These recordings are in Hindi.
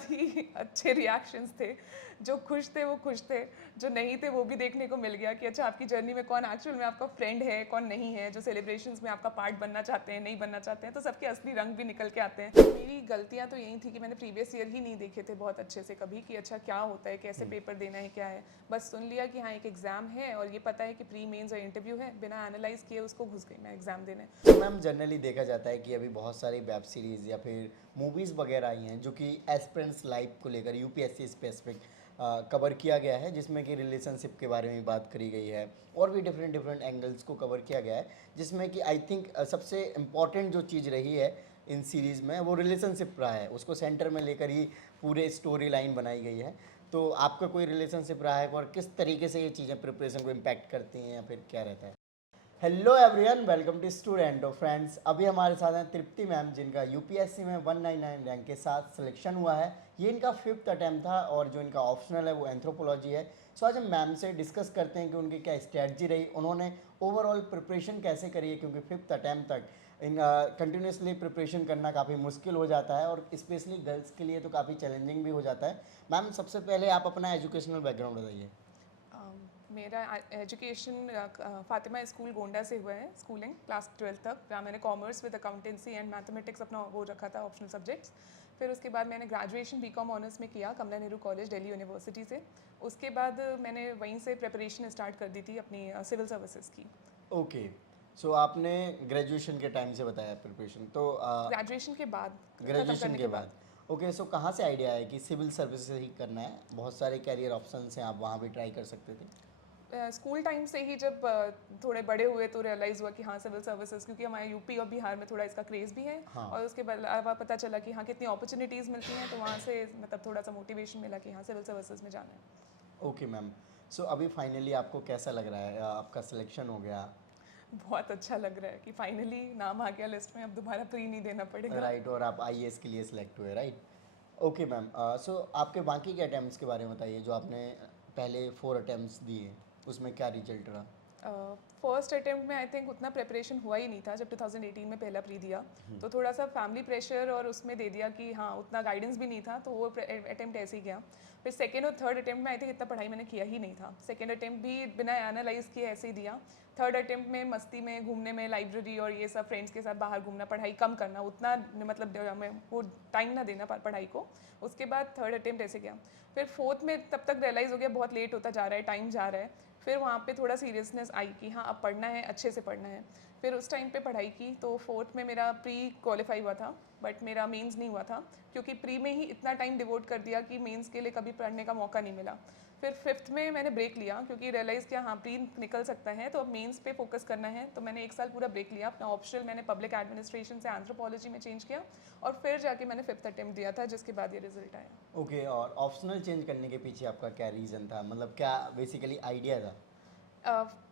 बहुत ही अच्छे रिएक्शंस थे। जो खुश थे वो खुश थे, जो नहीं थे वो भी देखने को मिल गया कि अच्छा आपकी जर्नी में कौन एक्चुअल में आपका फ्रेंड है, कौन नहीं है, जो सेलिब्रेशंस में आपका पार्ट बनना चाहते हैं, नहीं बनना चाहते हैं, तो सबके असली रंग भी निकल के आते हैं। मेरी गलतियाँ तो यही थी कि मैंने प्रीवियस ईयर ही नहीं देखे थे बहुत अच्छे से कभी कि अच्छा क्या होता है, कैसे पेपर देना है, क्या है। बस सुन लिया कि हाँ एक एग्ज़ाम है और ये पता है कि प्री मेंस और इंटरव्यू है, बिना एनालाइज किए उसको घुस गई मैं एग्ज़ाम देने। तो मैम जनरली देखा जाता है कि अभी बहुत सारी वेब सीरीज़ या फिर मूवीज़ वगैरह आई हैं जो कि एस्पिरेंट्स लाइफ को लेकर यूपीएससी स्पेसिफिक कवर किया गया है, जिसमें कि रिलेशनशिप के बारे में बात करी गई है और भी डिफरेंट डिफरेंट एंगल्स को कवर किया गया है, जिसमें कि आई थिंक सबसे इम्पॉर्टेंट जो चीज़ रही है इन सीरीज़ में वो रिलेशनशिप रहा है, उसको सेंटर में लेकर ही पूरे स्टोरी लाइन बनाई गई है। तो आपका कोई रिलेशनशिप रहा है और किस तरीके से ये चीज़ें प्रिपरेशन को इम्पैक्ट करती हैं या फिर क्या रहता है? Hello everyone, welcome to student of friends. अभी हमारे साथ हैं तृप्ति मैम, जिनका यूपीएससी में 199 रैंक के साथ सिलेक्शन हुआ है। ये इनका 5th अटैम्प्ट था और जो इनका ऑप्शनल है वो एंथ्रोपोलॉजी है। सो आज हम मैम से डिस्कस करते हैं कि उनकी क्या स्ट्रैटेजी रही, उन्होंने ओवरऑल प्रिपरेशन कैसे करी है, क्योंकि 5th अटैम्प्ट तक इन कंटिन्यूसली प्रिपरेशन करना काफ़ी मुश्किल हो जाता है और स्पेशली गर्ल्स के लिए तो काफ़ी चैलेंजिंग भी हो जाता है। मैम सबसे पहले आप अपना एजुकेशनल बैकग्राउंड बताइए। मेरा एजुकेशन फातिमा स्कूल गोंडा से हुआ है, स्कूलिंग क्लास 12 तक, जहाँ मैंने commerce with accountancy and mathematics अपना वो रखा था ऑप्शनल सब्जेक्ट्स। फिर उसके बाद मैंने ग्रेजुएशन बीकॉम ऑनर्स में किया कमला नेहरू कॉलेज दिल्ली यूनिवर्सिटी से। उसके बाद मैंने वहीं से प्रिपरेशन स्टार्ट कर दी थी अपनी सिविल सर्विसेज की। ओके, सो आपने ग्रेजुएशन के टाइम से बताया प्रिपरेशन, तो ग्रेजुएशन के बाद, ख़त्म ग्रेजुएशन करने के के बाद। बाद ओके, सो कहाँ से आइडिया है कि सिविल सर्विसेज ही करना है? बहुत सारे कैरियर ऑप्शंस हैं, आप वहाँ भी ट्राई कर सकते थे। स्कूल टाइम से ही जब थोड़े बड़े हुए तो रियलाइज़ हुआ कि हाँ सिविल सर्विसेज, क्योंकि हमारे यूपी और बिहार में थोड़ा इसका क्रेज़ भी है। हाँ। और उसके अलावा पता चला कि हाँ कितनी अपॉर्चुनिटीज़ मिलती हैं, तो वहाँ से मतलब थोड़ा सा मोटिवेशन मिला कि हाँ सिविल सर्विसेज में जाना है। ओके मैम, सो अभी फाइनली आपको कैसा लग रहा है? आपका सिलेक्शन हो गया, बहुत अच्छा लग रहा है कि फाइनली नाम आ गया लिस्ट में, अब दोबारा प्री नहीं देना पड़ेगा। राइट, और आप आईएएस के लिए सिलेक्ट हुए, राइट? ओके मैम, सो आपके बाकी के अटैम्प्ट्स के बारे में बताइए, जो आपने पहले 4 अटैम्प्ट्स दिए, उसमें क्या रिजल्ट रहा? फर्स्ट अटेम्प्ट में आई थिंक उतना प्रिपरेशन हुआ ही नहीं था जब 2018 में पहला प्री दिया, तो थोड़ा सा फैमिली प्रेशर और उसमें दे दिया कि हाँ उतना गाइडेंस भी नहीं था, तो वो अटेम्प्ट ऐसे ही गया। फिर सेकेंड और थर्ड अटेम्प्ट में आई थिंक इतना पढ़ाई मैंने किया ही नहीं था, सेकेंड अटेम्प्ट भी बिना एनालाइज किए ऐसे ही दिया। थर्ड अटेम्प्ट में मस्ती में, घूमने में, लाइब्रेरी और ये सब फ्रेंड्स के साथ बाहर घूमना, पढ़ाई कम करना, उतना मतलब मैं वो टाइम ना देना पढ़ाई को। उसके बाद थर्ड अटेम्प्ट ऐसे गया। फिर फोर्थ में तब तक रियलाइज़ हो गया बहुत लेट होता जा रहा है, टाइम जा रहा है। फिर वहाँ पे थोड़ा सीरियसनेस आई कि हाँ अब पढ़ना है, अच्छे से पढ़ना है। फिर उस टाइम पे पढ़ाई की, तो फोर्थ में मेरा प्री क्वालिफाई हुआ था, बट मेरा मेंस नहीं हुआ था, क्योंकि प्री में ही इतना टाइम डिवोट कर दिया कि मेंस के लिए कभी पढ़ने का मौका नहीं मिला। फिर फिफ्थ में मैंने ब्रेक लिया, क्योंकि रियलाइज़ किया हाँ प्री निकल सकता है, तो अब मेंस पे फोकस करना है। तो मैंने एक साल पूरा ब्रेक लिया, अपना ऑप्शनल मैंने पब्लिक एडमिनिस्ट्रेशन से एंथ्रोपोलॉजी में चेंज किया, और फिर जाके मैंने फिफ्थ अटेम्प्ट दिया था, जिसके बाद ये रिजल्ट आया। ओके, और ऑप्शनल चेंज करने के पीछे आपका क्या रीज़न था? मतलब क्या बेसिकली आइडिया था?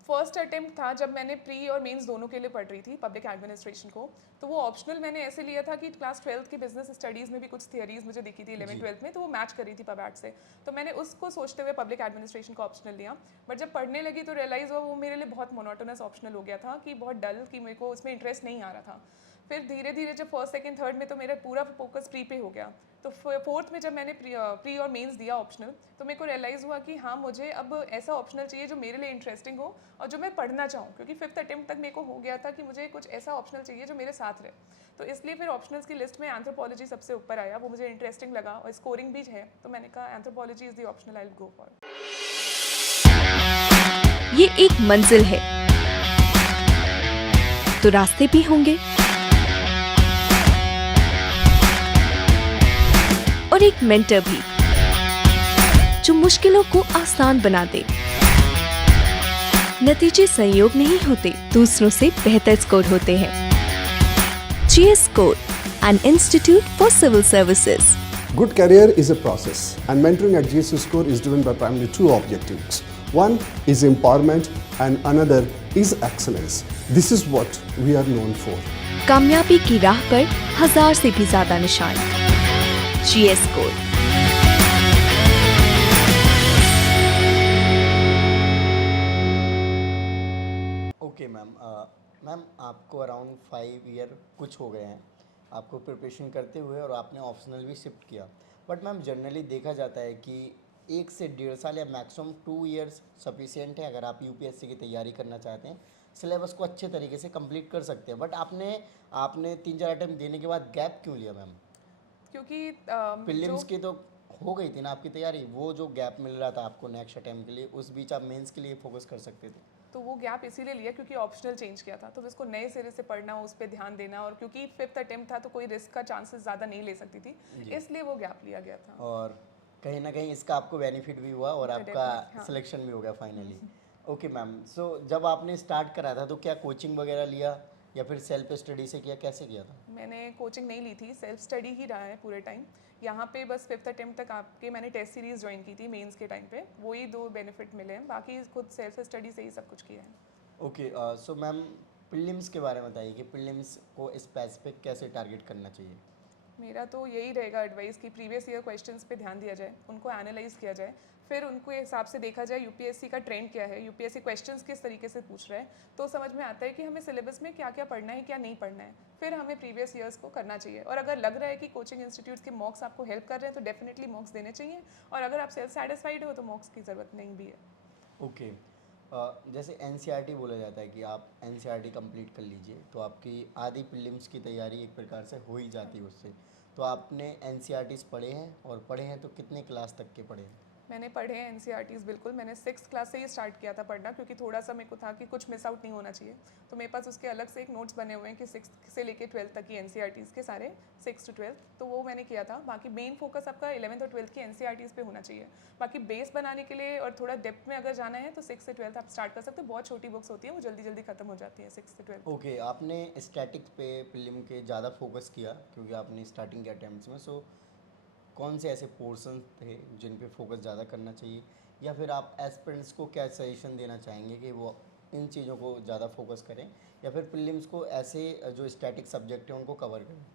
फर्स्ट अटेम्प्ट था जब मैंने प्री और मेंस दोनों के लिए पढ़ रही थी पब्लिक एडमिनिस्ट्रेशन को, तो वो ऑप्शनल मैंने ऐसे लिया था कि क्लास 12th की बिजनेस स्टडीज़ में भी कुछ थियरीज मुझे दिखी थी 11 जी। 12th में, तो वो मैच कर रही थी पबैट से, तो मैंने उसको सोचते हुए पब्लिक एडमिनिस्ट्रेशन का ऑप्शनल लिया। बट जब पढ़ने लगी तो रियलाइज़ हुआ वो मेरे लिए बहुत मोनोटोनस ऑप्शनल हो गया था, कि बहुत डल, कि मेरे को उसमें इंटरेस्ट नहीं आ रहा था। फिर धीरे धीरे जब फर्स्ट सेकंड थर्ड में तो मेरा पूरा फोकस प्री पे हो गया, तो फोर्थ में जब मैंने प्री और मेंस दिया ऑप्शनल, तो मेरे को रियलाइज़ हुआ कि हाँ मुझे अब ऐसा ऑप्शनल चाहिए जो मेरे लिए इंटरेस्टिंग हो और जो मैं पढ़ना चाहूँ, क्योंकि फिफ्थ अटेम्प्ट तक मेरे को हो गया था कि मुझे कुछ ऐसा ऑप्शनल चाहिए जो मेरे साथ रहे। तो इसलिए फिर ऑप्शनल्स की लिस्ट में एंथ्रोपोलॉजी सबसे ऊपर आया, वो मुझे इंटरेस्टिंग लगा और स्कोरिंग भी है, तो मैंने कहा anthropology is the optional I will go for. ये एक मंजिल है तो रास्ते भी होंगे, और एक मेंटर भी जो मुश्किलों को आसान बना दे। नतीजे संयोग नहीं होते, दूसरों से बेहतर स्कोर होते हैं। GS Score, an institute for civil services. Good career is a process, and mentoring at GS Score is driven by primarily 2 objectives. One is empowerment and another is excellence. This is what we are known for. कामयाबी की राह पर 1000 से भी ज्यादा निशान। GS Score। Okay ma'am, ma'am आपको अराउंड 5 ईयर कुछ हो गए हैं आपको प्रिपरेशन करते हुए, और आपने ऑप्शनल भी शिफ्ट किया। बट मैम जनरली देखा जाता है कि 1 से 1.5 साल या मैक्सिमम 2 इयर्स सफिशिएंट है अगर आप यूपीएससी की तैयारी करना चाहते हैं, सिलेबस को अच्छे तरीके से कंप्लीट कर सकते हैं। बट आपने आपने 3-4 अटैम्प्ट देने के बाद गैप क्यों लिया मैम? क्योंकि प्रीलिम्स जो की तो हो गई थी ना आपकी तैयारी, वो जो गैप मिल रहा था आपको नेक्स्ट अटैम्प्ट के लिए, उस बीच आप मेंस के लिए फोकस कर सकते थे। तो वो गैप इसीलिए लिया क्योंकि ऑप्शनल चेंज किया था, तो उसको नए सिरे से पढ़ना, उस पर ध्यान देना, और क्योंकि 5th अटेम्प्ट था तो कोई रिस्क का चांसेस ज़्यादा नहीं ले सकती थी, जी। इसलिए वो गैप लिया गया था। और कहीं ना कहीं इसका आपको बेनिफिट भी हुआ और तो आपका definitely, हाँ। सिलेक्शन भी हो गया फाइनली। ओके मैम, सो जब आपने स्टार्ट करा था तो क्या कोचिंग वगैरह लिया या फिर सेल्फ स्टडी से किया, कैसे किया था? मैंने कोचिंग नहीं ली थी, सेल्फ स्टडी ही रहा है पूरे टाइम। यहाँ पे बस 5th अटेम्प्ट तक आपके मैंने टेस्ट सीरीज़ ज्वाइन की थी मेंस के टाइम पे, वही 2 बेनिफिट मिले हैं, बाकी खुद सेल्फ स्टडी से ही सब कुछ किया है। ओके, सो मैम प्रीलिम्स के बारे में बताइए कि प्रीलिम्स को स्पेसिफिक कैसे टारगेट करना चाहिए? मेरा तो यही रहेगा एडवाइस कि प्रीवियस ईयर क्वेश्चंस पे ध्यान दिया जाए, उनको एनालाइज किया जाए, फिर उनको हिसाब से देखा जाए यूपीएससी का ट्रेंड क्या है, यूपीएससी क्वेश्चंस किस तरीके से पूछ रहा है, तो समझ में आता है कि हमें सिलेबस में क्या क्या पढ़ना है, क्या नहीं पढ़ना है, फिर हमें प्रीवियस ईयर्स को करना चाहिए। और अगर लग रहा है कि कोचिंग इंस्टीट्यूट्स के मॉक्स आपको हेल्प कर रहे हैं तो डेफिनेटली मॉक्स देने चाहिए, और अगर आप सेल्फ सेटिस्फाइड हो तो मॉक्स की ज़रूरत नहीं भी है। ओके, जैसे एनसीईआरटी बोला जाता है कि आप एनसीईआरटी कंप्लीट कर लीजिए तो आपकी आधी प्रीलिम्स की तैयारी एक प्रकार से हो ही जाती है उससे। तो आपने एनसीईआरटीज़ पढ़े हैं, और पढ़े हैं तो कितने क्लास तक के पढ़े हैं? मैंने पढ़े हैं एनसीईआरटीज़, बिल्कुल मैंने 6th क्लास से ही स्टार्ट किया था पढ़ना, क्योंकि थोड़ा सा मेरे को था कि कुछ मिस आउट नहीं होना चाहिए, तो मेरे पास उसके अलग से एक नोट्स बने हुए हैं कि 6th से लेके 12th तक की एनसीईआरटीज़ के सारे 6 to 12, तो वो मैंने किया था। बाकी मेन फोकस आपका 11th और 12th की एनसीईआरटीज़ पे होना चाहिए। बाकी बेस बनाने के लिए और थोड़ा डेप्थ में अगर जाना है तो 6 से 12th आप स्टार्ट कर सकते हो, बहुत छोटी बुक्स होती है, वो जल्दी जल्दी खत्म हो जाती है 6 से 12th। ओके, आपने स्टैटिक्स पे प्रीलिम के ज़्यादा फोकस किया क्योंकि आपने स्टार्टिंग के अटैम्प्ट्स में, सो कौन से ऐसे पोर्शन थे जिन पे फोकस ज़्यादा करना चाहिए, या फिर आप एस्पिरेंट्स को क्या सजेशन देना चाहेंगे कि वो इन चीज़ों को ज़्यादा फोकस करें, या फिर प्रीलिम्स को ऐसे जो स्टैटिक सब्जेक्ट हैं उनको कवर करें?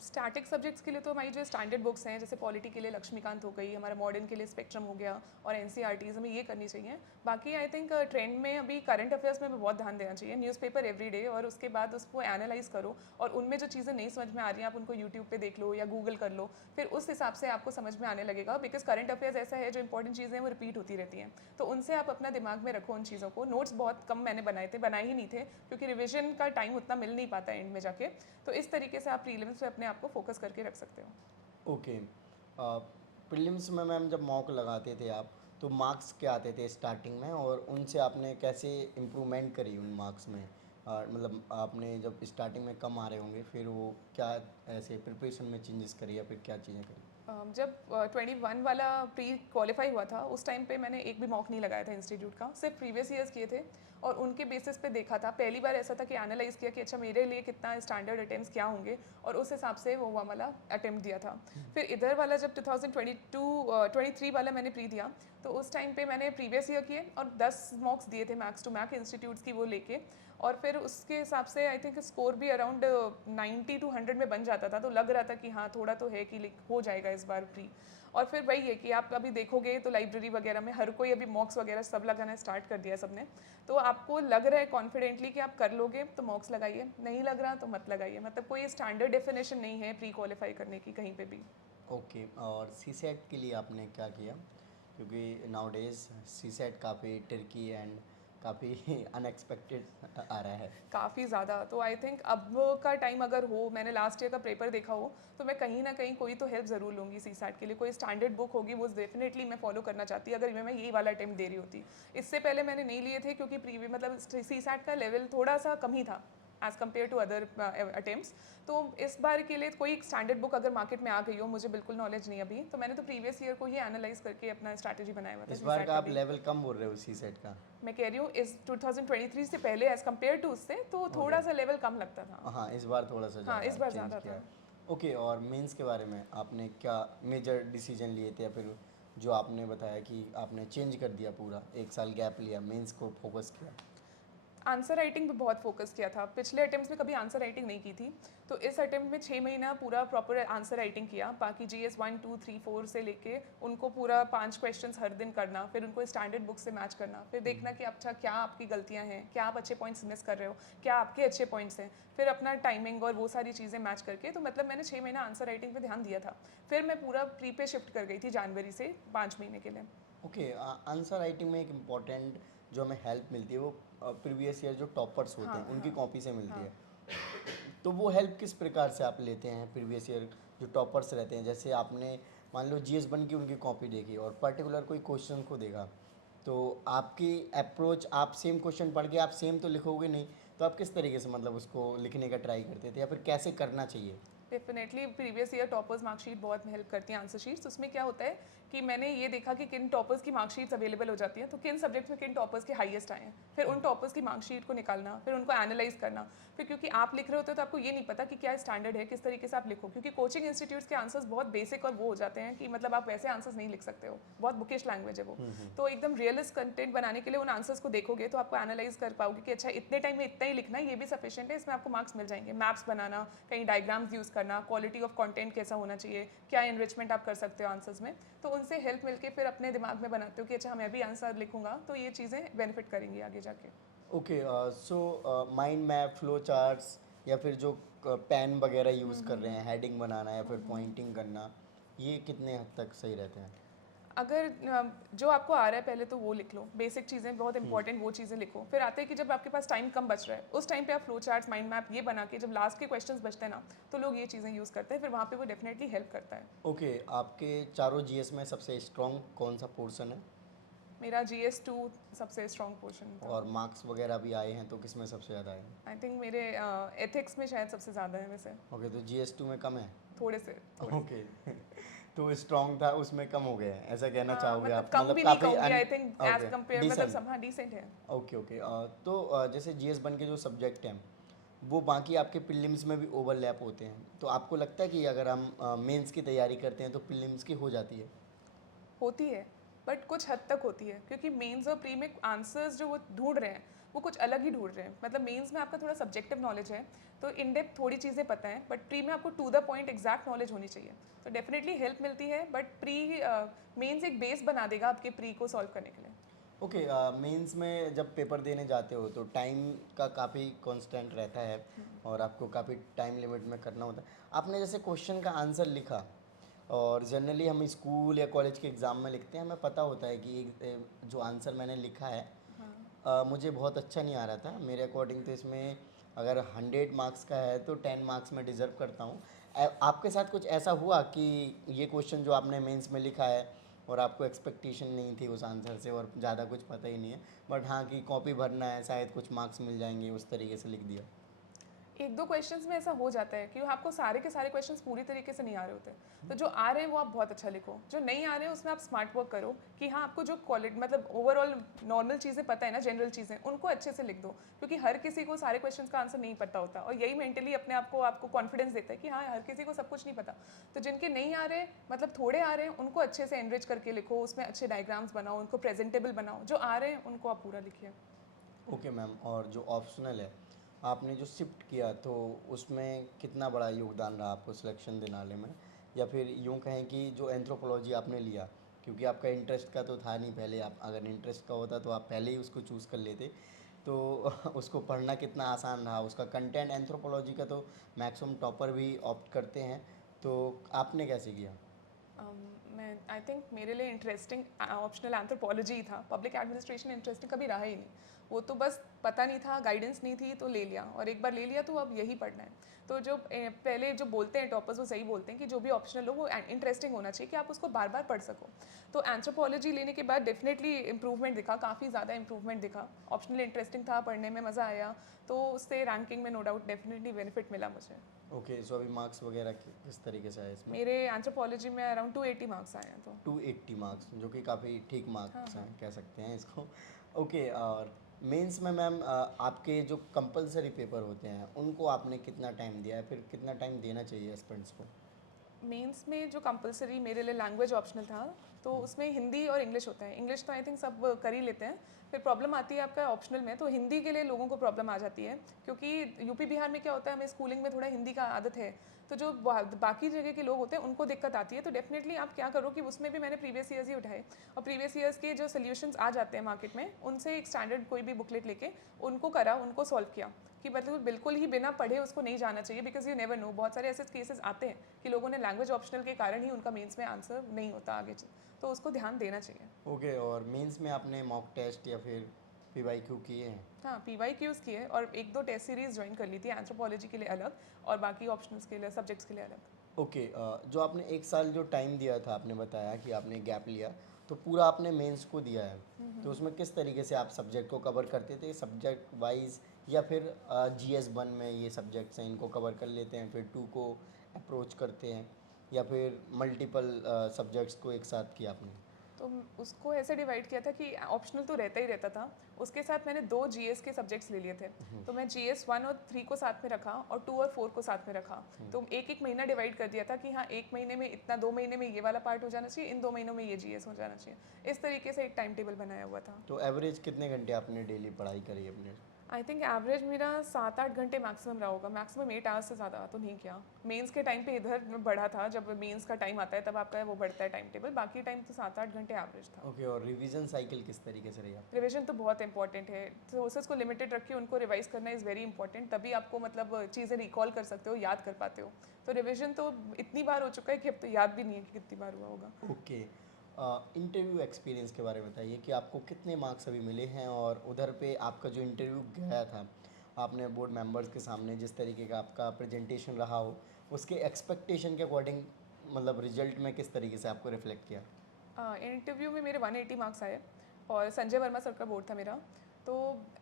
स्टैटिक सब्जेक्ट्स के लिए तो हमारी जो स्टैंडर्ड बुक्स हैं, जैसे पॉलिटी के लिए लक्ष्मीकांत हो गई, हमारा मॉडर्न के लिए स्पेक्ट्रम हो गया, और एनसीईआरटीज़ हमें ये करनी चाहिए। बाकी आई थिंक ट्रेंड में अभी करंट अफेयर्स में भी बहुत ध्यान देना चाहिए, न्यूज़पेपर एवरीडे, और उसके बाद उसको एनालाइज करो, और उनमें जो चीज़ें नहीं समझ में आ रही हैं आप उनको यूट्यूब पे देख लो या गूगल कर लो, फिर उस हिसाब से आपको समझ में आने लगेगा। बिकॉज करंट अफेयर्स ऐसा है जो इंपॉर्टेंट चीज़ें हैं वो रिपीट होती रहती हैं, तो उनसे आप अपना दिमाग में रखो उन चीज़ों को। नोट्स बहुत कम मैंने बनाए ही नहीं थे, क्योंकि रिविजन का टाइम उतना मिल नहीं पाता एंड में जाके, तो इस तरीके से आप प्रीलिम्स पे अपने आप को फोकस करके रख सकते हो। ओके, प्रीलिम्स में मैम जब मॉक लगाते थे आप, तो मार्क्स क्या आते थे स्टार्टिंग में, और उनसे आपने कैसे इम्प्रूवमेंट करी उन मार्क्स में? मतलब आपने जब स्टार्टिंग में कम आ रहे होंगे, फिर वो क्या ऐसे प्रिपरेशन में चेंजेस करी या फिर क्या चीज़ें करी? जब 21 वाला प्री क्वालिफाई हुआ था उस टाइम पे मैंने एक भी मॉक नहीं लगाया था इंस्टीट्यूट का, सिर्फ प्रीवियस ईयर्स किए थे, और उनके बेसिस पे देखा था। पहली बार ऐसा था कि एनालाइज किया कि अच्छा मेरे लिए कितना स्टैंडर्ड अटेम्प्ट्स क्या होंगे, और उस हिसाब से वो वाला अटेम्प्ट दिया था। फिर इधर वाला जब 23 वाला मैंने प्री दिया, तो उस टाइम पे मैंने प्रीवियस ईयर किए और 10 मॉक्स दिए थे मैक्स टू मैक्स इंस्टीट्यूट्स की वो लेके, और फिर उसके हिसाब से आई थिंक स्कोर भी अराउंड 90 to 100 में बन जाता था, तो लग रहा था कि हाँ थोड़ा तो है कि हो जाएगा इस बार प्री। और फिर वही है कि आप अभी देखोगे तो लाइब्रेरी वगैरह में हर कोई अभी मॉक्स वगैरह सब लगाना स्टार्ट कर दिया सबने, तो आपको लग रहा है कॉन्फिडेंटली कि आप कर लोगे तो मॉक्स लगाइए, नहीं लग रहा तो मत लगाइए। मतलब कोई स्टैंडर्ड डेफिनेशन नहीं है प्री क्वालिफाई करने की कहीं पे भी। ओके, और सी सेट के लिए आपने क्या किया? क्योंकि नाउ डेज सी सेट काफ़ी ट्रिकी एंड काफ़ी अनएक्सपेक्टेड आ रहा है। काफ़ी ज़्यादा, तो आई थिंक अब का टाइम अगर हो, मैंने लास्ट ईयर का पेपर देखा हो, तो मैं कहीं ना कहीं कोई तो हेल्प ज़रूर लूँगी सी सैट के लिए। कोई स्टैंडर्ड बुक होगी वो डेफिनेटली मैं फॉलो करना चाहती अगर मैं यही वाला अटेम्प्ट दे रही होती। इससे पहले मैंने नहीं लिए थे क्योंकि प्रीवियस मतलब सी सैट का लेवल थोड़ा सा कम ही था as compare to other attempts. तो इस बार के लिए कोई स्टैंडर्ड बुक अगर मार्केट में आ गई हो, मुझे बिल्कुल नॉलेज नहीं अभी, तो मैंने तो प्रीवियस ईयर को ही एनालाइज करके अपना स्ट्रैटेजी बनाया हुआ था। इस बार CSAT का आप भी। लेवल कम बोल रहे हो सी सेट का? मैं कह रही हूँ इस 2023 से पहले एज कम्पेयर टू उससे तो थोड़ा सा लेवल कम लगता था। हाँ, इस बार थोड़ा सा हाँ, इस बार change ज़्यादा किया था। है। ओके, और मेंस के बारे में आपने क्या मेजर डिसीजन लिए थे, या फिर जो आपने बताया कि आपने चेंज कर दिया, पूरा 1 साल गैप लिया, मेंस को फोकस किया? आंसर राइटिंग पे बहुत फोकस किया था। पिछले अटेम्प्ट्स में कभी आंसर राइटिंग नहीं की थी, तो इस अटेम्प्ट में 6 महीना पूरा प्रॉपर आंसर राइटिंग किया। बाकी GS 1, 2, 3, 4 से लेके उनको पूरा 5 क्वेश्चंस हर दिन करना, फिर उनको स्टैंडर्ड बुक से मैच करना, फिर देखना कि अच्छा क्या आपकी गलतियाँ हैं, क्या आप अच्छे पॉइंट्स मिस कर रहे हो, क्या आपके अच्छे पॉइंट्स हैं, फिर अपना टाइमिंग और वो सारी चीज़ें मैच करके। तो मतलब मैंने 6 महीना आंसर राइटिंग पे ध्यान दिया था। फिर मैं पूरा प्री पे शिफ्ट कर गई थी जनवरी से 5 महीने के लिए। ओके, आंसर राइटिंग में एक इम्पॉर्टेंट जो हमें हेल्प मिलती है वो प्रीवियस ईयर जो टॉपर्स होते हैं उनकी कॉपी से मिलती है। तो वो हेल्प किस प्रकार से आप लेते हैं प्रीवियस ईयर जो टॉपर्स रहते हैं? जैसे आपने मान लो GS 1 की उनकी कॉपी देखी और पर्टिकुलर कोई क्वेश्चन को देखा, तो आपकी अप्रोच, आप सेम क्वेश्चन पढ़ के आप सेम तो लिखोगे नहीं, तो आप किस तरीके से मतलब उसको लिखने का ट्राई करते थे या फिर कैसे करना चाहिए? Definitely previous year toppers marksheet बहुत हेल्प करती हैं आंसर शीट्स। उसमें क्या होता है कि मैंने ये देखा कि किन टॉपर्स की मार्कशीट्स अवेलेबल हो जाती हैं, तो किन सब्जेक्ट्स में किन टॉपर्स के हाईएस्ट आए हैं, फिर उन टॉपर्स की मार्कशीट को निकालना, फिर उनको एनालाइज करना। फिर क्योंकि आप लिख रहे होते हो तो आपको ये नहीं पता कि क्या स्टैंडर्ड है, किस तरीके से आप लिखो, क्योंकि कोचिंग इंस्टीट्यूट्स के आंसर्स बहुत बेसिक और वो हो जाते हैं कि मतलब आप वैसे आंसर्स नहीं लिख सकते हो, बहुत बुकिश लैंग्वेज है वो। तो एकदम रियलिस्ट कंटेंट बनाने के लिए उन आंसर्स को देखोगे तो आपको एनालाइज कर पाओगे कि अच्छा इतने टाइम में इतना ही लिखना है, ये भी सफिशिएंट है, इसमें आपको मार्क्स मिल जाएंगे। मैप्स बनाना, कहीं डायग्राम्स यूज़ करना, क्वालिटी ऑफ कंटेंट कैसा होना चाहिए, क्या एनरिचमेंट आप कर सकते हो आंसर्स में, तो उनसे हेल्प मिलके फिर अपने दिमाग में बनाते हो कि अच्छा मैं भी आंसर लिखूंगा तो ये चीज़ें बेनिफिट करेंगी आगे जाके। Okay, so mind map, flow charts या फिर जो पेन वगैरह यूज़ कर रहे हैं हेडिंग बनाना या फिर पॉइंटिंग करना, ये कितने हद तक सही रहते हैं? अगर जो आपको आ रहा है पहले तो वो लिख लो, बेसिक चीज़ें बहुत इंपॉर्टेंट वो चीज़ें लिखो। फिर आते हैं कि जब आपके पास टाइम कम बच रहा है उस टाइम पे आप फ्लो चार्ट्स, माइंड मैप ये बना के जब लास्ट के क्वेश्चंस बचते हैं ना, तो लोग ये चीज़ें यूज़ करते हैं, फिर वहाँ पे वो डेफिनेटली हेल्प करता है। ओके, आपके चारों GS में सबसे स्ट्रॉन्ग कौन सा पोर्शन है? मेरा GS 2 सबसे स्ट्रॉन्ग पोर्शन था। और मार्क्स वगैरह भी आए हैं तो किसमें सबसे ज़्यादा आए हैं? आई थिंक मेरे एथिक्स में शायद सबसे ज़्यादा है वैसे, ओके, तो GS 2 में कम है? थोड़े से। ओके तो स्ट्रॉन्ग था उसमें कम हो गया है, ऐसा कहना चाहोगे मतलब आप? कम भी नहीं काफ़ी कहूँगी, आई थिंक एज कंपेयर मतलब डिसेंट। सब हाँ डिसेंट है। ओके ओके, तो जैसे GS 1 के जो सब्जेक्ट हैं वो बाकी आपके प्रीलिम्स में भी ओवरलैप होते हैं, तो आपको लगता है कि अगर हम मेंस की तैयारी करते हैं तो प्रीलिम्स की हो जाती है? होती है, बट कुछ हद तक होती है, क्योंकि मेंस और प्री में आंसर्स जो वो ढूंढ रहे हैं वो कुछ अलग ही ढूंढ रहे हैं। मतलब मेंस में आपका थोड़ा सब्जेक्टिव नॉलेज है तो इन डेप्थ थोड़ी चीज़ें पता है, बट प्री में आपको to the point exact knowledge होनी चाहिए। तो डेफिनेटली हेल्प मिलती है, बट प्री मेंस एक बेस बना देगा आपके प्री को सॉल्व करने के लिए। ओके, मेंस में जब पेपर देने जाते हो तो टाइम का काफ़ी कांस्टेंट रहता है और आपको काफ़ी टाइम लिमिट में करना होता है। आपने जैसे क्वेश्चन का आंसर लिखा, और जनरली हम स्कूल या कॉलेज के एग्ज़ाम में लिखते हैं, हमें पता होता है कि जो आंसर मैंने लिखा है मुझे बहुत अच्छा नहीं आ रहा था, मेरे अकॉर्डिंग तो इसमें अगर 100 मार्क्स का है तो 10 मार्क्स मैं डिज़र्व करता हूँ। आपके साथ कुछ ऐसा हुआ कि ये क्वेश्चन जो आपने मेंस में लिखा है और आपको एक्सपेक्टेशन नहीं थी उस आंसर से और ज़्यादा कुछ पता ही नहीं है, बट हाँ कि कॉपी भरना है, शायद कुछ मार्क्स मिल जाएंगे, उस तरीके से लिख दिया? एक दो क्वेश्चंस में ऐसा हो जाता है कि आपको सारे के सारे क्वेश्चंस पूरी तरीके से नहीं आ रहे होते, तो जो आ रहे हैं वो आप बहुत अच्छा लिखो, जो नहीं आ रहे हैं उसमें आप स्मार्ट वर्क करो कि हाँ आपको जो क्वालिटी मतलब ओवरऑल नॉर्मल चीज़ें पता है ना, जनरल चीज़ें उनको अच्छे से लिख दो, क्योंकि हर किसी को सारे क्वेश्चंस का आंसर नहीं पता होता, और यही मेंटली अपने आप को आपको कॉन्फिडेंस देता है कि हाँ हर किसी को सब कुछ नहीं पता। तो जिनके नहीं आ रहे मतलब थोड़े आ रहे हैं उनको अच्छे से एनरिच करके लिखो, उसमें अच्छे डायग्राम्स बनाओ, उनको प्रेजेंटेबल बनाओ, जो आ रहे हैं उनको आप पूरा लिखिए। ओके मैम, और जो ऑप्शनल है आपने जो शिफ्ट किया तो उसमें कितना बड़ा योगदान रहा आपको सिलेक्शन दिलाने में, या फिर यूँ कहें कि जो एंथ्रोपोलॉजी आपने लिया, क्योंकि आपका इंटरेस्ट का तो था नहीं पहले, आप अगर इंटरेस्ट का होता तो आप पहले ही उसको चूज़ कर लेते, तो उसको पढ़ना कितना आसान रहा, उसका कंटेंट एंथ्रोपोलॉजी का तो मैक्सिमम टॉपर भी ऑप्ट करते हैं, तो आपने कैसे किया? मैं आई थिंक मेरे लिए इंटरेस्टिंग ऑप्शनल एंथ्रोपोलॉजी ही था, पब्लिक एडमिनिस्ट्रेशन इंटरेस्टिंग कभी रहा ही नहीं, वो तो बस पता नहीं था, गाइडेंस नहीं थी तो ले लिया, और एक बार ले लिया तो अब यही पढ़ना है। तो जो पहले जो बोलते हैं टॉपर्स वो सही बोलते हैं कि जो भी ऑप्शनल हो वो इंटरेस्टिंग होना चाहिए कि आप उसको बार बार पढ़ सको। तो एंथ्रोपोलॉजी लेने के बाद डेफिनेटली इंप्रूवमेंट दिखा, काफ़ी ज़्यादा इंप्रूवमेंट दिखा, ऑप्शनल इंटरेस्टिंग था, पढ़ने में मज़ा आया, तो उससे रैंकिंग में नो डाउट डेफिनेटली बेनिफिट मिला मुझे। ओके, सो अभी मार्क्स वगैरह किस तरीके से आए इसमें? मेरे एंथ्रोपोलॉजी में अराउंड 280 मार्क्स आए हैं। तो 280 मार्क्स, जो कि काफ़ी ठीक मार्क्स हैं, कह सकते हैं इसको। ओके, और मेंस में मैम आपके जो कंपलसरी पेपर होते हैं उनको आपने कितना टाइम दिया है, फिर कितना टाइम देना चाहिए एस्पिरेंट्स को? मेंस में जो कंपलसरी मेरे लिए लैंग्वेज ऑप्शनल था, तो उसमें हिंदी और इंग्लिश होता है। इंग्लिश तो आई थिंक सब कर ही लेते हैं। फिर प्रॉब्लम आती है आपका ऑप्शनल में, तो हिंदी के लिए लोगों को प्रॉब्लम आ जाती है, क्योंकि यूपी बिहार में क्या होता है, हमें स्कूलिंग में थोड़ा हिंदी का आदत है, तो जो बाकी जगह के लोग होते हैं उनको दिक्कत आती है। तो डेफिनेटली आप क्या करो कि उसमें भी मैंने प्रीवियस ईयर्स ही उठाए, और प्रीवियस ईयर्स के जो सोल्यूशंस आ जाते हैं मार्केट में, उनसे एक स्टैंडर्ड कोई भी बुकलेट लेके उनको करा, उनको सॉल्व किया कि मतलब बिल्कुल ही बिना पढ़े उसको नहीं जाना चाहिए, बिकॉज यू नेवर नो, बहुत सारे ऐसे केसेस आते हैं कि लोगों ने लैंग्वेज ऑप्शनल के कारण ही उनका मेंस में आंसर नहीं होता आगे, तो उसको ध्यान देना चाहिए। ओके, और मेंस में आपने मॉक टेस्ट या फिर पीवाईक्यू किए हैं? हाँ, PYQs किए और एक दो टेस्ट सीरीज ज्वाइन कर ली थी, एंथ्रोपोलॉजी के लिए अलग और बाकी ऑप्शनल्स के लिए, सब्जेक्ट्स के लिए अलग। ओके, जो आपने एक साल जो टाइम दिया था, आपने बताया कि आपने गैप लिया, तो पूरा आपने मेंस को दिया है, तो उसमें किस तरीके से आप सब्जेक्ट को कवर करते थे, सब्जेक्ट वाइज, या फिर GS1 में ये सब्जेक्ट्स हैं इनको कवर कर लेते हैं, फिर 2 को अप्रोच करते हैं, या फिर मल्टीपल सब्जेक्ट्स को एक साथ किया आपने? तो उसको ऐसे डिवाइड किया था कि ऑप्शनल तो रहता ही रहता था, उसके साथ मैंने 2 GS के सब्जेक्ट्स ले लिए थे, तो मैं GS1 और 3 को साथ में रखा और 2 और 4 को साथ में रखा। तो एक एक महीना डिवाइड कर दिया था कि हाँ, एक महीने में इतना, 2 महीने में ये वाला पार्ट हो जाना चाहिए, इन 2 महीनों में ये GS हो जाना चाहिए, इस तरीके से एक टाइम टेबल बनाया हुआ था। तो एवरेज कितने घंटे आपने डेली पढ़ाई करी अपने? आई थिंक एवरेज मेरा 7-8 घंटे मैक्सिमम रहा होगा, मैक्सिमम 8 आवर्स से ज़्यादा तो नहीं किया। मेंस के टाइम पे इधर बढ़ा था, जब मेंस का टाइम आता है तब आपका वो बढ़ता है टाइम टेबल, बाकी टाइम तो 7-8 घंटे एवरेज था। ओके, और रिवीजन साइकिल किस तरीके से रही आपकी? रिवीजन तो बहुत इंपॉर्टेंट है, सोर्सेज को लिमिटेड रख के उनको रिवाइज करना इज़ वेरी इंपॉर्टेंट, तभी आपको मतलब चीज़ें रिकॉल कर सकते हो, याद कर पाते हो। तो रिवीजन तो इतनी बार हो चुका है कि अब तो याद भी नहीं है कि कितनी बार हुआ होगा। ओके, इंटरव्यू एक्सपीरियंस के बारे में बताइए कि आपको कितने मार्क्स अभी मिले हैं, और उधर पे आपका जो इंटरव्यू गया था, आपने बोर्ड मेंबर्स के सामने जिस तरीके का आपका प्रेजेंटेशन रहा हो, उसके एक्सपेक्टेशन के अकॉर्डिंग मतलब रिजल्ट में किस तरीके से आपको रिफ्लेक्ट किया? इंटरव्यू में मेरे 180 मार्क्स आए और संजय वर्मा सर का बोर्ड था मेरा, तो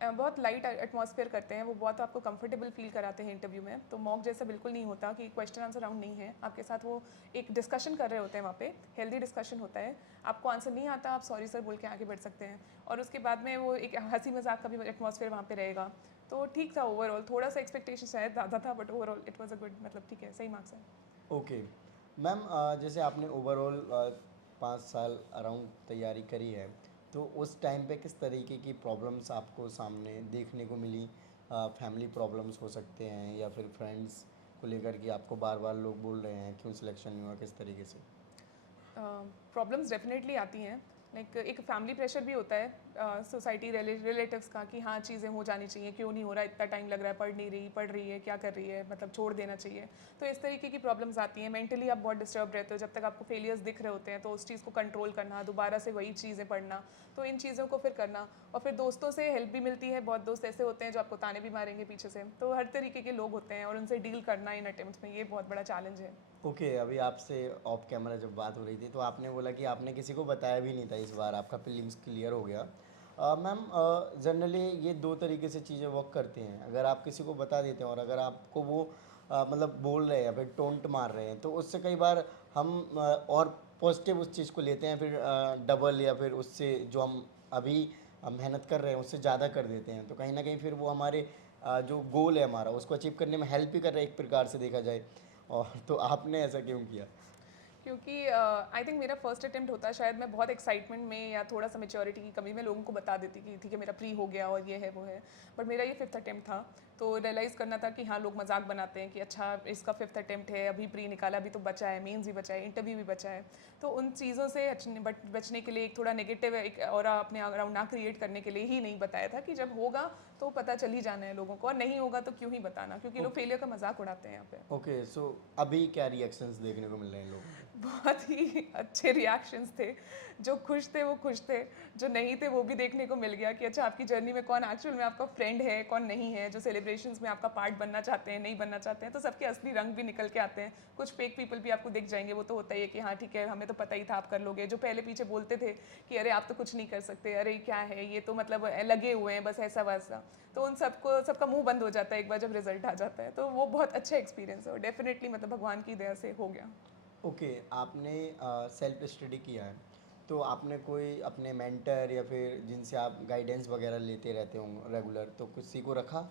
बहुत लाइट एटमॉस्फेयर करते हैं वो, बहुत आपको कंफर्टेबल फील कराते हैं इंटरव्यू में। तो मॉक जैसा बिल्कुल नहीं होता कि क्वेश्चन आंसर राउंड नहीं है, आपके साथ वो एक डिस्कशन कर रहे होते हैं, वहाँ पे हेल्दी डिस्कशन होता है, आपको आंसर नहीं आता आप सॉरी सर बोल के आगे बढ़ सकते हैं, और उसके बाद में वो एक हंसी मजाक का भी एटमॉस्फेयर वहाँ पे रहेगा। तो ठीक था ओवरऑल, थोड़ा सा एक्सपेक्टेशन शायद ज़्यादा था, but overall it was a good, मतलब ठीक है, सही मार्क्स है। ओके मैम, जैसे आपने ओवरऑल 5 साल अराउंड तैयारी करी है, तो उस टाइम पे किस तरीके की प्रॉब्लम्स आपको सामने देखने को मिली? फैमिली प्रॉब्लम्स हो सकते हैं, या फिर फ्रेंड्स को लेकर कि आपको बार बार लोग बोल रहे हैं क्यों सिलेक्शन नहीं हुआ, किस तरीके से? प्रॉब्लम्स डेफिनेटली आती हैं, लाइक एक फैमिली प्रेशर भी होता है, सोसाइटी रिलेटिव्स का कि हाँ चीज़ें हो जानी चाहिए, क्यों नहीं हो रहा, इतना टाइम लग रहा है, पढ़ रही है, क्या कर रही है, मतलब छोड़ देना चाहिए। तो इस तरीके की प्रॉब्लम्स आती हैं, मेंटली आप बहुत डिस्टर्ब रहते हो, जब तक आपको फेलियर्स दिख रहे होते हैं, तो उस चीज़ को कंट्रोल करना, दोबारा से वही चीज़ें पढ़ना, तो इन चीज़ों को फिर करना, और फिर दोस्तों से हेल्प भी मिलती है, बहुत दोस्त ऐसे होते हैं जो आपको ताने भी मारेंगे पीछे से, तो हर तरीके के लोग होते हैं और उनसे डील करना इन अटेम्प्ट्स में, ये बहुत बड़ा चैलेंज है। ओके, अभी आपसे ऑफ कैमरा जब बात हो रही थी, तो आपने बोला कि आपने किसी को बताया भी नहीं था, इस बार आपका प्रीलिम्स क्लियर हो गया। मैम, जनरली ये 2 तरीके से चीज़ें वर्क करती हैं, अगर आप किसी को बता देते हैं और अगर आपको वो मतलब बोल रहे हैं या फिर टोंट मार रहे हैं, तो उससे कई बार हम और पॉजिटिव उस चीज़ को लेते हैं, फिर डबल या फिर उससे जो हम अभी मेहनत कर रहे हैं उससे ज़्यादा कर देते हैं, तो कहीं ना कहीं फिर वो हमारे जो गोल है हमारा, उसको अचीव करने में हेल्प भी कर रहा है एक प्रकार से देखा जाए। और तो आपने ऐसा क्यों किया? क्योंकि आई थिंक मेरा फर्स्ट अटेम्प्ट होता है, शायद मैं बहुत एक्साइटमेंट में या थोड़ा सा मेच्योरिटी की कमी में लोगों को बता देती कि ठीक है मेरा प्री हो गया और ये है वो है, बट मेरा ये 5th अटेम्प्ट था, तो रियलाइज़ करना था कि हाँ लोग मजाक बनाते हैं कि अच्छा इसका 5th अटेम्प्ट है, अभी प्री निकाला, अभी तो बचा है, मेंस भी बचा है, इंटरव्यू भी बचा है, तो उन चीज़ों से बचने के लिए एक थोड़ा नेगेटिव एक और अपने अराउंड ना क्रिएट करने के लिए ही नहीं बताया था कि जब होगा तो पता चल ही जाना है लोगों को, और नहीं होगा तो क्यों ही बताना, क्योंकि लोग फेलियर का मजाक उड़ाते हैं यहाँ पे। ओके, सो अभी क्या रिएक्शंस देखने को मिल रहे हैं लोगों को? बहुत ही अच्छे रिएक्शंस थे, जो खुश थे वो खुश थे, जो नहीं थे वो भी देखने को मिल गया कि अच्छा आपकी जर्नी में कौन एक्चुअल में आपका फ्रेंड है, कौन नहीं है, जो सेलिब्रेशंस में आपका पार्ट बनना चाहते हैं, नहीं बनना चाहते हैं, तो सबके असली रंग भी निकल के आते हैं। कुछ फेक पीपल भी आपको दिख जाएंगे, वो तो होता ही है कि हाँ ठीक है हमें तो पता ही था आप कर लोगे, जो पहले पीछे बोलते थे कि अरे आप तो कुछ नहीं कर सकते, अरे क्या है ये तो मतलब लगे हुए हैं बस ऐसा वैसा, तो उन सबका मुंह बंद हो जाता है एक बार जब रिजल्ट आ जाता है, तो वो बहुत अच्छा एक्सपीरियंस है और डेफिनेटली मतलब भगवान की दया से हो गया। ओके, आपने सेल्फ स्टडी किया है, तो आपने कोई अपने मेंटर या फिर जिनसे आप गाइडेंस वगैरह लेते रहते हो रेगुलर, तो किसी को रखा,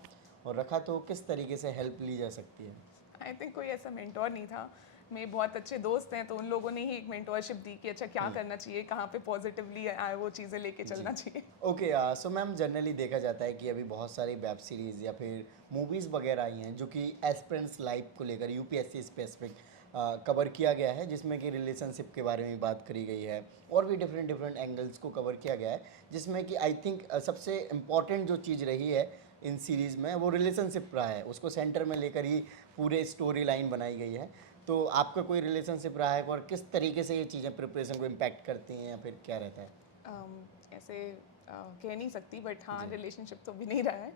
और रखा तो किस तरीके से हेल्प ली जा सकती है? आई थिंक कोई ऐसा मेंटोर नहीं था, में बहुत अच्छे दोस्त हैं, तो उन लोगों ने ही एक मेंटोरशिप दी कि अच्छा क्या करना चाहिए, कहाँ पे पॉजिटिवली वो चीज़ें लेके चलना चाहिए। ओके, सो मैम जनरली देखा जाता है कि अभी बहुत सारी वेब सीरीज़ या फिर मूवीज़ वगैरह आई हैं जो कि एस्पिरेंट्स लाइफ को लेकर यूपीएससी स्पेसिफिक कवर किया गया है, जिसमें कि रिलेशनशिप के बारे में बात करी गई है और भी डिफरेंट डिफरेंट एंगल्स को कवर किया गया है, जिसमें कि आई थिंक सबसे इम्पॉर्टेंट जो चीज़ रही है इन सीरीज़ में वो रिलेशनशिप रहा है, उसको सेंटर में लेकर ही पूरे स्टोरी लाइन बनाई गई है। तो आपका कोई रिलेशनशिप रहा है और किस तरीके से ये चीज़ें प्रिपरेशन को इम्पैक्ट करती हैं या फिर क्या रहता है? ऐसे कह नहीं सकती, बट हाँ रिलेशनशिप तो भी नहीं रहा है,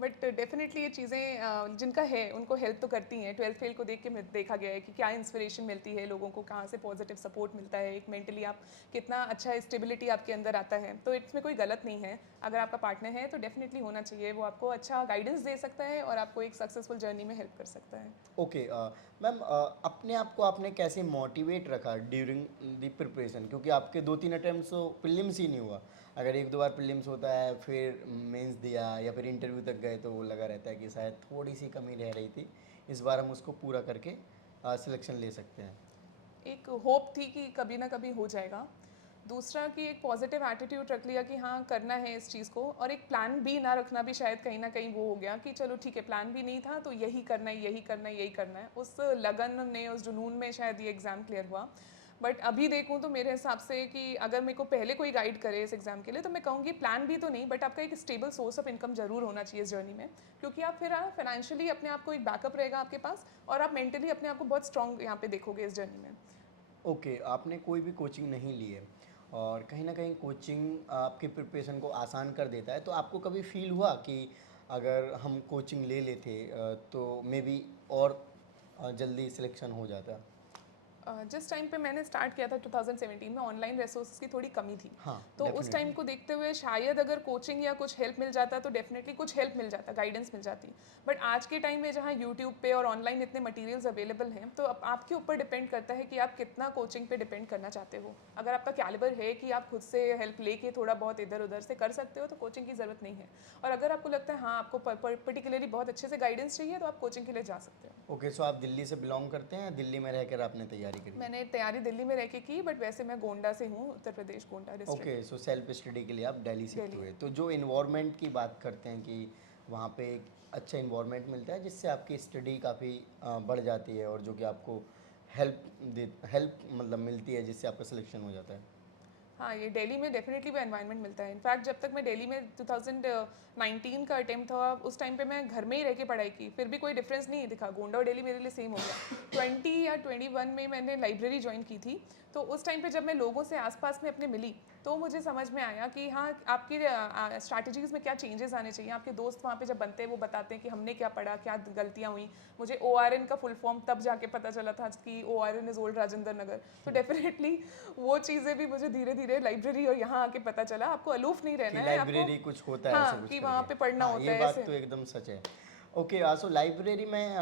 बट डेफिनेटली ये चीज़ें जिनका है उनको हेल्प तो करती हैं। 12th फेल को देख के देखा गया है कि क्या इंस्पिरेशन मिलती है लोगों को, कहाँ से पॉजिटिव सपोर्ट मिलता है, एक मेंटली आप कितना अच्छा स्टेबिलिटी आपके अंदर आता है। तो इसमें कोई गलत नहीं है, अगर आपका पार्टनर है तो डेफिनेटली होना चाहिए, वो आपको अच्छा गाइडेंस दे सकता है और आपको एक सक्सेसफुल जर्नी में हेल्प कर सकता है। ओके मैम, अपने आप को आपने कैसे मोटिवेट रखा ड्यूरिंग द प्रिपरेशन, क्योंकि आपके 2-3 अटेम्प्ट्स तो प्रीलिम्स ही नहीं हुआ। अगर 1-2 बार प्रीलिम्स होता है फिर मेंस दिया या फिर इंटरव्यू तक गए तो वो लगा रहता है कि शायद थोड़ी सी कमी रह रही थी, इस बार हम उसको पूरा करके सिलेक्शन ले सकते हैं। एक होप थी कि कभी ना कभी हो जाएगा। दूसरा कि एक पॉजिटिव एटीट्यूड रख लिया कि हाँ करना है इस चीज़ को, और एक प्लान बी ना रखना भी शायद कहीं ना कहीं वो हो गया कि चलो ठीक है प्लान भी नहीं था तो यही करना है, यही करना है, यही करना है। उस लगन में, उस जुनून में शायद ये एग्ज़ाम क्लियर हुआ। बट अभी देखूँ तो मेरे हिसाब से कि अगर मेरे को पहले कोई गाइड करे इस एग्ज़ाम के लिए तो मैं कहूँगी प्लान भी तो नहीं, बट आपका एक स्टेबल सोर्स ऑफ इनकम जरूर होना चाहिए इस जर्नी में, क्योंकि आप फिर फाइनेंशियली अपने आप को एक बैकअप रहेगा आपके पास, और आप मेंटली अपने आप को बहुत स्ट्रॉन्ग यहाँ पे देखोगे इस जर्नी में। ओके, आपने कोई भी कोचिंग नहीं ली है और कहीं ना कहीं कोचिंग आपकी प्रिपरेशन को आसान कर देता है, तो आपको कभी फील हुआ कि अगर हम कोचिंग ले लेते तो मे बी और जल्दी सिलेक्शन हो जाता? जिस टाइम पे मैंने स्टार्ट किया था 2017 में, ऑनलाइन रिसोर्सेज की थोड़ी कमी थी। हाँ, तो उस definitely. टाइम को देखते हुए शायद अगर कोचिंग या कुछ हेल्प मिल जाता तो डेफिनेटली कुछ हेल्प मिल जाता, गाइडेंस मिल जाती। बट आज के टाइम में जहाँ यूट्यूब पे और ऑनलाइन इतने मटेरियल्स अवेलेबल हैं, तो अब आपके ऊपर डिपेंड करता है कि आप कितना कोचिंग पे डिपेंड करना चाहते हो। अगर आपका कैलिबर है कि आप खुद से हेल्प लेके थोड़ा बहुत इधर उधर से कर सकते हो तो कोचिंग की ज़रूरत नहीं है, और अगर आपको लगता है हाँ आपको पर्टिकुलरली बहुत अच्छे से गाइडेंस चाहिए तो आप कोचिंग के लिए जा सकते हो। ओके, सो आप दिल्ली से बिलोंग करते हैं, दिल्ली में रहकर आपने तैयारी करी? मैंने तैयारी दिल्ली में रह के की, बट वैसे मैं गोंडा से हूँ, Uttar Pradesh, Gonda district. Okay, so self study के लिए आप दिल्ली शिफ्ट दिल्ली। हुए। तो जो इन्वायरमेंट की बात करते हैं कि वहाँ पे एक अच्छा इन्वायरमेंट मिलता है जिससे आपकी स्टडी काफ़ी बढ़ जाती है और जो कि आपको हेल्प मतलब मिलती है जिससे आपका सिलेक्शन हो जाता है। हाँ, ये दिल्ली में डेफिनेटली वो एनवायरनमेंट मिलता है। इनफैक्ट जब तक मैं दिल्ली में 2019 का अटेम्प्ट था, उस टाइम पे मैं घर में ही रह के पढ़ाई की, फिर भी कोई डिफरेंस नहीं दिखा। गोंडा और दिल्ली मेरे लिए सेम हो गया। 20 या 21 में मैंने लाइब्रेरी ज्वाइन की थी, तो उस टाइम पे जब मैं लोगों से आसपास में अपने मिली तो मुझे समझ में आया कि हाँ आपकी स्ट्रैटेजीज़ में क्या चेंजेस आने चाहिए। आपके दोस्त वहाँ पे जब बनते हैं वो बताते हैं कि हमने क्या पढ़ा, क्या गलतियाँ हुई। मुझे ORN का फुल फॉर्म तब जाके पता चला था कि ORN is old Rajendra Nagar. तो डेफिनेटली वो चीज़ें भी मुझे धीरे धीरे लाइब्रेरी और यहाँ आके पता चला। आपको अलूफ नहीं रहना है, लाइब्रेरी कुछ होता है हाँ, ऐसे कुछ कि करके। वहाँ पे पढ़ना हाँ, होता ये है बात ऐसे। तो एकदम सच है। ओके, सो लाइब्रेरी में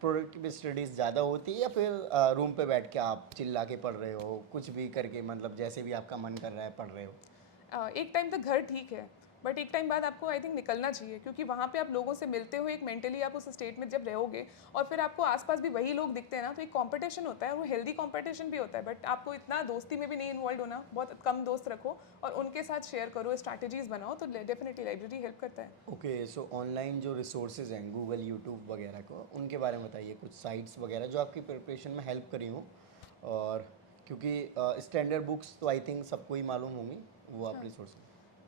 प्रोडक्टिव स्टडीज़ ज़्यादा होती है या फिर रूम पे बैठ के आप चिल्ला के पढ़ रहे हो, कुछ भी करके, मतलब जैसे भी आपका मन कर रहा है पढ़ रहे हो? एक टाइम तक घर ठीक है, बट एक टाइम बाद आपको आई थिंक निकलना चाहिए, क्योंकि वहाँ पे आप लोगों से मिलते हो, एक मेंटली आप उस स्टेट में जब रहोगे और फिर आपको आसपास भी वही लोग दिखते हैं ना, तो एक कंपटीशन होता है, वो हेल्दी कंपटीशन भी होता है। बट आपको इतना दोस्ती में भी नहीं इन्वॉल्व होना, बहुत कम दोस्त रखो और उनके साथ शेयर करो, स्ट्रैटेजीज बनाओ, तो डेफिनेटली लाइब्रेरी हेल्प करता है। ओके, सो ऑनलाइन जो रिसोर्सेज हैं गूगल, यूट्यूब वगैरह को, उनके बारे में बताइए, कुछ साइट्स वगैरह जो आपकी प्रिपरेशन में हेल्प करी हो। और क्योंकि स्टैंडर्ड बुक्स तो आई थिंक सबको ही मालूम होंगी, वो आप रिसोर्स।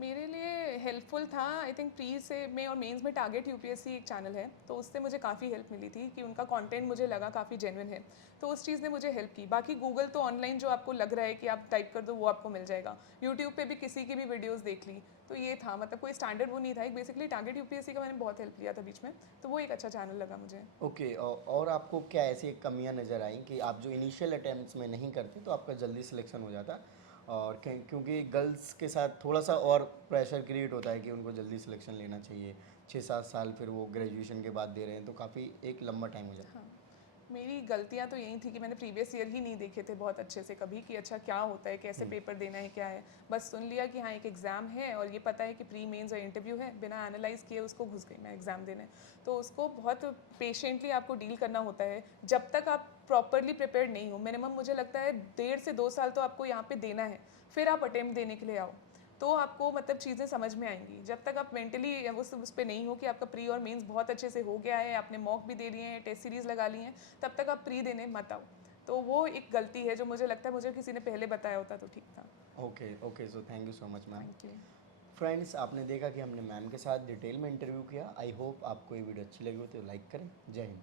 मेरे लिए हेल्पफुल था आई थिंक प्री से में और मेंस में टारगेट यूपीएससी एक चैनल है, तो उससे मुझे काफ़ी हेल्प मिली थी कि उनका कंटेंट मुझे लगा काफ़ी जेन्युइन है, तो उस चीज़ ने मुझे हेल्प की। बाकी गूगल तो ऑनलाइन जो आपको लग रहा है कि आप टाइप कर दो वो आपको मिल जाएगा। यूट्यूब पे भी किसी की भी वीडियोस देख ली, तो ये था, मतलब कोई स्टैंडर्ड वो नहीं था। एक बेसिकली टारगेट यूपीएससी का मैंने बहुत हेल्प लिया था बीच में, तो वो एक अच्छा चैनल लगा मुझे। ओके, और आपको क्या ऐसी कमियां नज़र आई कि आप जो इनिशियल अटेम्प्ट्स में नहीं करते तो आपका जल्दी सिलेक्शन हो जाता, और क्योंकि गर्ल्स के साथ थोड़ा सा और प्रेशर क्रिएट होता है कि उनको जल्दी सिलेक्शन लेना चाहिए, 6-7 साल फिर वो ग्रेजुएशन के बाद दे रहे हैं, तो काफ़ी एक लंबा टाइम हो जाता है। हाँ, मेरी गलतियाँ तो यही थी कि मैंने प्रीवियस ईयर ही नहीं देखे थे बहुत अच्छे से कभी कि अच्छा क्या होता है, कैसे पेपर देना है, क्या है। बस सुन लिया कि हाँ एक एग्ज़ाम है और ये पता है कि प्री मेंस और इंटरव्यू है, बिना एनालाइज़ किए उसको घुस गई मैं एग्ज़ाम देने। तो उसको बहुत पेशेंटली आपको डील करना होता है। जब तक आप प्रॉपरली प्रिपेयर्ड नहीं हो। मिनिमम मुझे लगता है 1.5 से 2 साल तो आपको यहाँ पे देना है, फिर आप अटेम्प्ट देने के लिए आओ, तो आपको मतलब चीज़ें समझ में आएंगी। जब तक आप मेंटली उस पे नहीं हो कि आपका प्री और मेंस बहुत अच्छे से हो गया है, आपने मॉक भी दे लिए हैं, टेस्ट सीरीज़ लगा ली हैं, तब तक आप प्री देने मत आओ। तो वो एक गलती है जो मुझे लगता है मुझे किसी ने पहले बताया होता तो ठीक था। Okay okay, so thank you so much ma'am. Thank you. Friends, आपने देखा कि हमने मैम के साथ डिटेल में इंटरव्यू किया। आई होप आपको ये वीडियो अच्छी लगी हो तो लाइक करें। जय हिंद।